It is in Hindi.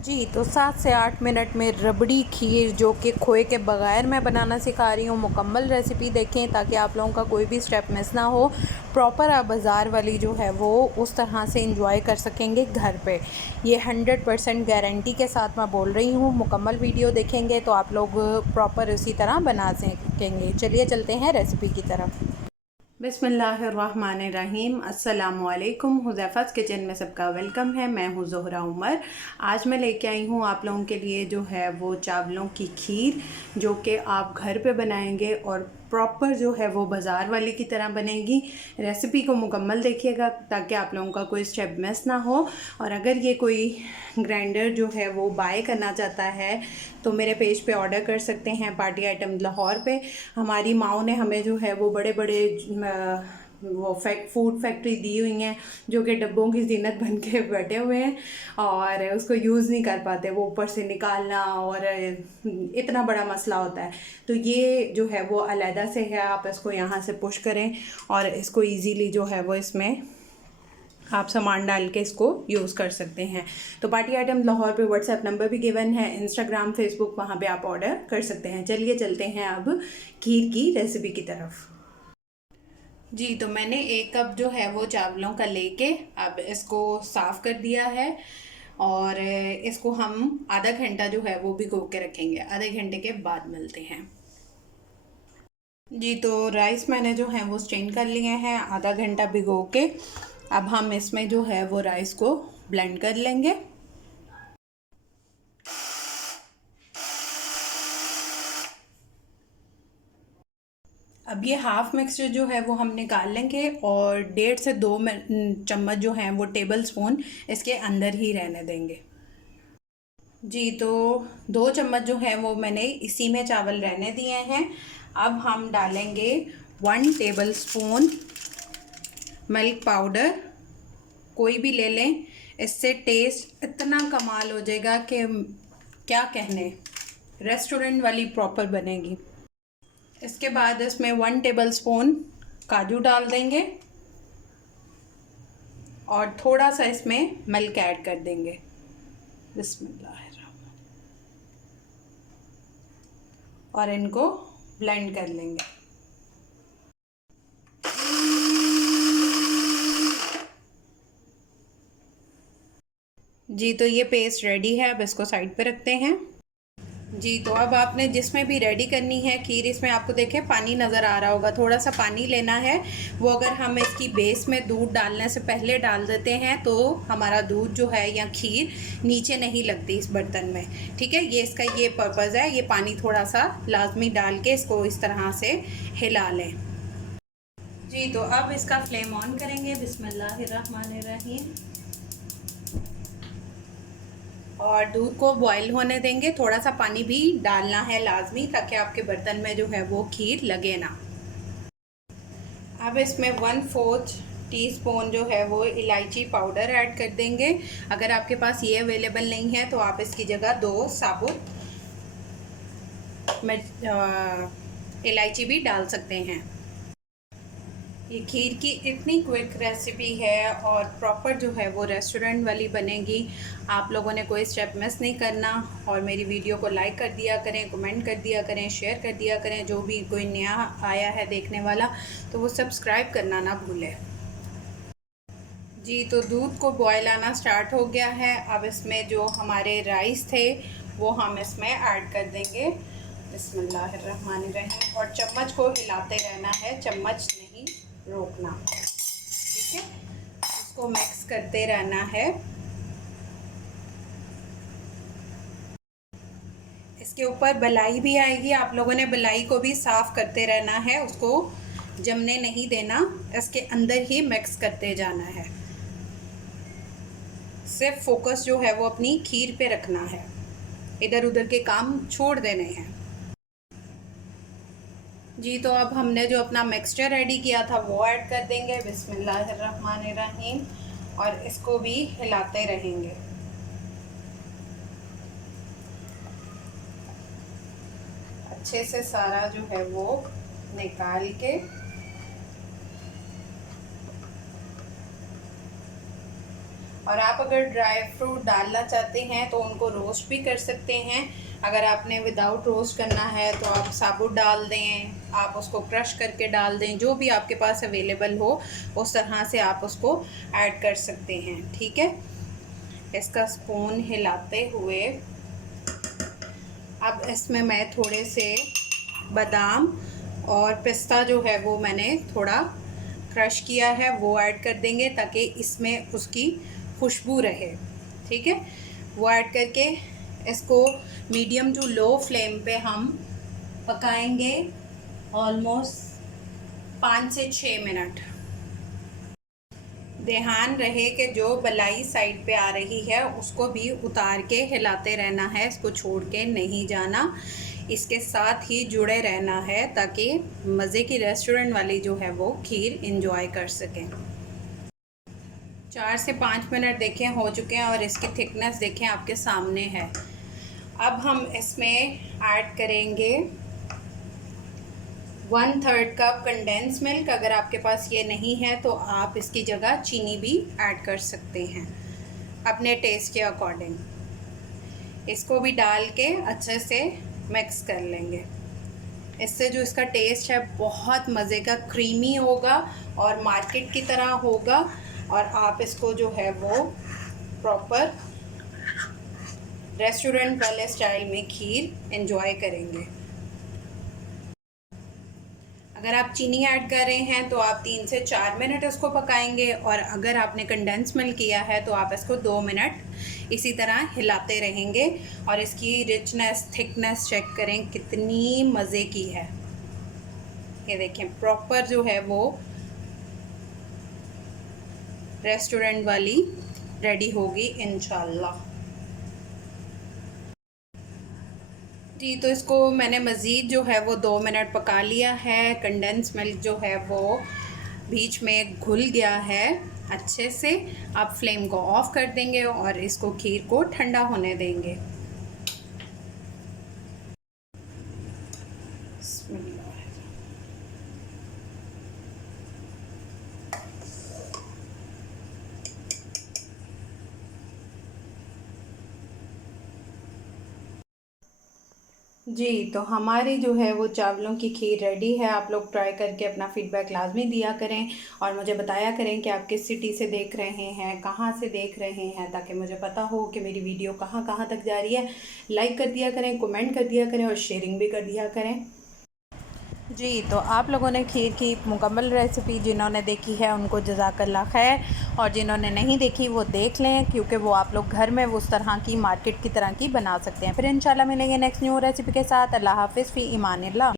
जी, तो 7 से 8 मिनट में रबड़ी खीर जो कि खोए के बगैर मैं बनाना सिखा रही हूँ, मुकम्मल रेसिपी देखें ताकि आप लोगों का कोई भी स्टेप मिस ना हो। प्रॉपर आप बाज़ार वाली जो है वो उस तरह से इंजॉय कर सकेंगे घर पे। ये 100% गारंटी के साथ मैं बोल रही हूँ। मुकम्मल वीडियो देखेंगे तो आप लोग प्रॉपर उसी तरह बना सकेंगे। चलिए चलते हैं रेसिपी की तरफ। बिस्मिल्लाहिर्रहमानिर्रहीम। अस्सलामुअलैकुम। हुज़ैफ़ा's किचन में सबका वेलकम है। मैं हूँ ज़ोहरा उमर। आज मैं लेके आई हूँ आप लोगों के लिए जो है वो चावलों की खीर, जो कि आप घर पे बनाएंगे और प्रॉपर जो है वो बाज़ार वाली की तरह बनेगी। रेसिपी को मुकम्मल देखिएगा ताकि आप लोगों का कोई स्टेप मिस ना हो। और अगर ये कोई ग्राइंडर जो है वो बाय करना चाहता है तो मेरे पेज पे ऑर्डर कर सकते हैं, पार्टी आइटम लाहौर पे। हमारी माओ ने हमें जो है वो बड़े बड़े वो फूड फैक्ट्री दी हुई हैं जो कि डब्बों की जीनत बन के बैठे हुए हैं और उसको यूज़ नहीं कर पाते। वो ऊपर से निकालना और इतना बड़ा मसला होता है। तो ये जो है वो अलहदा से है, आप इसको यहाँ से पुश करें और इसको इजीली जो है वो इसमें आप सामान डाल के इसको यूज़ कर सकते हैं। तो पार्टी आइटम लाहौर पे व्हाट्सएप नंबर भी गिवन है, इंस्टाग्राम, फेसबुक, वहाँ पे आप ऑर्डर कर सकते हैं। चलिए चलते हैं अब खीर की रेसिपी की तरफ। जी, तो मैंने 1 कप जो है वो चावलों का लेके अब इसको साफ़ कर दिया है और इसको हम आधा घंटा जो है वो भिगो के रखेंगे। आधे घंटे के बाद मिलते हैं। जी, तो राइस मैंने जो है वो स्ट्रेन कर लिए हैं आधा घंटा भिगो के। अब हम इसमें जो है वो राइस को ब्लेंड कर लेंगे। अब ये हाफ़ मिक्सचर जो है वो हम निकाल लेंगे और 1.5 से 2 चम्मच जो हैं वो टेबल स्पून इसके अंदर ही रहने देंगे। जी, तो 2 चम्मच जो है वो मैंने इसी में चावल रहने दिए हैं। अब हम डालेंगे 1 टेबल स्पून मिल्क पाउडर। कोई भी ले लें, इससे टेस्ट इतना कमाल हो जाएगा कि क्या कहने, रेस्टोरेंट वाली प्रॉपर बनेगी। इसके बाद इसमें 1 टेबल स्पून काजू डाल देंगे और थोड़ा सा इसमें मिल्क ऐड कर देंगे। बिस्मिल्लाहिर्रहमान। और इनको ब्लेंड कर लेंगे। जी, तो ये पेस्ट रेडी है। अब इसको साइड पे रखते हैं। जी, तो अब आपने जिसमें भी रेडी करनी है खीर, इसमें आपको देखें पानी नज़र आ रहा होगा, थोड़ा सा पानी लेना है। वो अगर हम इसकी बेस में दूध डालने से पहले डाल देते हैं तो हमारा दूध जो है या खीर नीचे नहीं लगती इस बर्तन में। ठीक है, ये इसका ये पर्पज़ है। ये पानी थोड़ा सा लाजमी डाल के इसको इस तरह से हिला लें। जी, तो अब इसका फ्लेम ऑन करेंगे। बिस्मिल्लाहिर्रहमानिर्रहीम। और दूध को बॉईल होने देंगे। थोड़ा सा पानी भी डालना है लाजमी ताकि आपके बर्तन में जो है वो खीर लगे ना। अब इसमें 1/4 टीस्पून जो है वो इलायची पाउडर ऐड कर देंगे। अगर आपके पास ये अवेलेबल नहीं है तो आप इसकी जगह 2 साबुत इलायची भी डाल सकते हैं। ये खीर की इतनी क्विक रेसिपी है और प्रॉपर जो है वो रेस्टोरेंट वाली बनेगी। आप लोगों ने कोई स्टेप मिस नहीं करना और मेरी वीडियो को लाइक कर दिया करें, कमेंट कर दिया करें, शेयर कर दिया करें। जो भी कोई नया आया है देखने वाला तो वो सब्सक्राइब करना ना भूलें। जी, तो दूध को बॉयल आना स्टार्ट हो गया है। अब इसमें जो हमारे राइस थे वो हम इसमें ऐड कर देंगे। बिस्मिल्लाहिर्रहमानिर्रहीम। और चम्मच को हिलाते रहना है, चम्मच नहीं रोकना। ठीक है, इसको मिक्स करते रहना है। इसके ऊपर बलाई भी आएगी, आप लोगों ने बलाई को भी साफ़ करते रहना है, उसको जमने नहीं देना, इसके अंदर ही मिक्स करते जाना है। सिर्फ फोकस जो है वो अपनी खीर पे रखना है, इधर उधर के काम छोड़ देने हैं। जी, तो अब हमने जो अपना मिक्सचर रेडी किया था वो ऐड कर देंगे। बिस्मिल्लाहिर्रहमानिर्रहीम। और इसको भी हिलाते रहेंगे। अच्छे से सारा जो है वो निकाल के और आप अगर ड्राई फ्रूट डालना चाहते हैं तो उनको रोस्ट भी कर सकते हैं। अगर आपने विदाउट रोस्ट करना है तो आप साबुत डाल दें, आप उसको क्रश करके डाल दें, जो भी आपके पास अवेलेबल हो उस तरह से आप उसको ऐड कर सकते हैं। ठीक है, इसका स्पून हिलाते हुए अब इसमें मैं थोड़े से बादाम और पिस्ता जो है वो मैंने थोड़ा क्रश किया है वो ऐड कर देंगे, ताकि इसमें उसकी खुशबू रहे। ठीक है, वो ऐड करके इसको मीडियम टू लो फ्लेम पे हम पकाएंगे ऑलमोस्ट 5 से 6 मिनट। ध्यान रहे कि जो बलाई साइड पे आ रही है उसको भी उतार के हिलाते रहना है, इसको छोड़ के नहीं जाना, इसके साथ ही जुड़े रहना है ताकि मज़े की रेस्टोरेंट वाली जो है वो खीर एंजॉय कर सकें। 4 से 5 मिनट देखें हो चुके हैं और इसकी थिकनेस देखें आपके सामने है। अब हम इसमें ऐड करेंगे 1/3 कप कंडेंस मिल्क। अगर आपके पास ये नहीं है तो आप इसकी जगह चीनी भी ऐड कर सकते हैं अपने टेस्ट के अकॉर्डिंग। इसको भी डाल के अच्छे से मिक्स कर लेंगे। इससे जो इसका टेस्ट है बहुत मज़े का क्रीमी होगा और मार्केट की तरह होगा, और आप इसको जो है वो प्रॉपर रेस्टोरेंट वाले स्टाइल में खीर एंजॉय करेंगे। अगर आप चीनी ऐड कर रहे हैं तो आप 3 से 4 मिनट इसको पकाएंगे, और अगर आपने कंडेंस मिल्क किया है तो आप इसको 2 मिनट इसी तरह हिलाते रहेंगे। और इसकी रिचनेस, थिकनेस चेक करें कितनी मज़े की है। ये देखें प्रॉपर जो है वो रेस्टोरेंट वाली रेडी होगी इंशाल्लाह। जी, तो इसको मैंने मज़ीद जो है वो 2 मिनट पका लिया है। कंडेंस मिल्क जो है वो बीच में घुल गया है अच्छे से। अब फ्लेम को ऑफ़ कर देंगे और इसको खीर को ठंडा होने देंगे। जी, तो हमारी जो है वो चावलों की खीर रेडी है। आप लोग ट्राई करके अपना फ़ीडबैक लाजमी दिया करें और मुझे बताया करें कि आप किस सिटी से देख रहे हैं, कहाँ से देख रहे हैं, ताकि मुझे पता हो कि मेरी वीडियो कहाँ कहाँ तक जा रही है। लाइक कर दिया करें, कमेंट कर दिया करें और शेयरिंग भी कर दिया करें। जी, तो आप लोगों ने खीर की मुकम्मल रेसिपी जिन्होंने देखी है उनको जज़ाकल्लाह खैर, और जिन्होंने नहीं देखी वो देख लें, क्योंकि वो आप लोग घर में उस तरह की मार्केट की तरह की बना सकते हैं। फिर इंशाल्लाह मिलेंगे नेक्स्ट न्यू रेसिपी के साथ। अल्लाह हाफ़िज़, फ़ी ईमानिल्लाह।